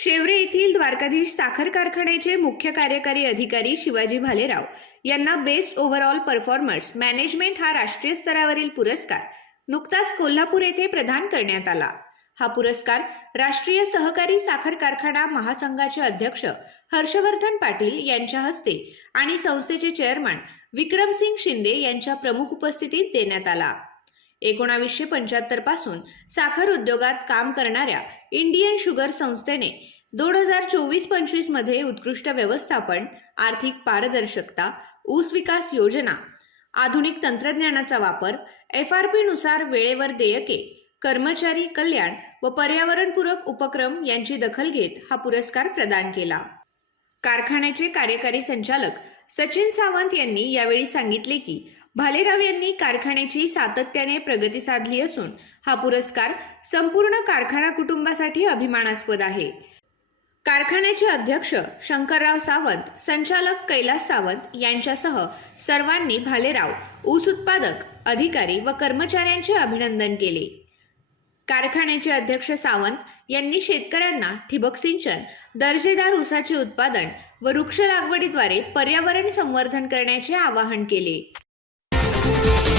शेवरे येथील द्वारकाधीश साखर कारखान्याचे मुख्य कार्यकारी अधिकारी शिवाजी भालेराव यांना बेस्ट ओव्हरऑल परफॉर्मर्स मॅनेजमेंट हा राष्ट्रीय स्तरावरील पुरस्कार नुकताच कोल्हापूर येथे प्रदान करण्यात आला. हा पुरस्कार राष्ट्रीय सहकारी साखर कारखाना महासंघाचे अध्यक्ष हर्षवर्धन पाटील यांच्या हस्ते आणि संस्थेचे चेअरमन विक्रमसिंग शिंदे यांच्या प्रमुख उपस्थितीत देण्यात आला. एकोणावीसशे पंच्याहत्तरपासून साखर उद्योगात काम करणाऱ्या इंडियन शुगर संस्थेने दोन हजार चोवीस पंचवीसमध्ये उत्कृष्ट व्यवस्थापन आर्थिक पारदर्शकता ऊस विकास योजना आधुनिक तंत्रज्ञानाचा वापर एफ आर पी नुसार वेळेवर देयके कर्मचारी कल्याण व पर्यावरणपूरक उपक्रम यांची दखल घेत हा पुरस्कार प्रदान केला. कारखान्याचे कार्यकारी संचालक सचिन सावंत यांनी यावेळी सांगितले की भालेराव यांनी कारखान्याची सातत्याने प्रगती साधली असून हा पुरस्कार संपूर्ण कारखाना कुटुंबासाठी अभिमानास्पद आहे. कारखान्याचे अध्यक्ष शंकरराव सावंत संचालक कैलास सावंत यांच्यासह सर्वांनी भालेराव ऊस उत्पादक अधिकारी व कर्मचाऱ्यांचे अभिनंदन केले. कारखान्याचे अध्यक्ष सावंत यांनी शेतकऱ्यांना ठिबक सिंचन दर्जेदार ऊसाचे उत्पादन व वृक्ष लागवडीद्वारे पर्यावरण संवर्धन करण्याचे आवाहन केले. you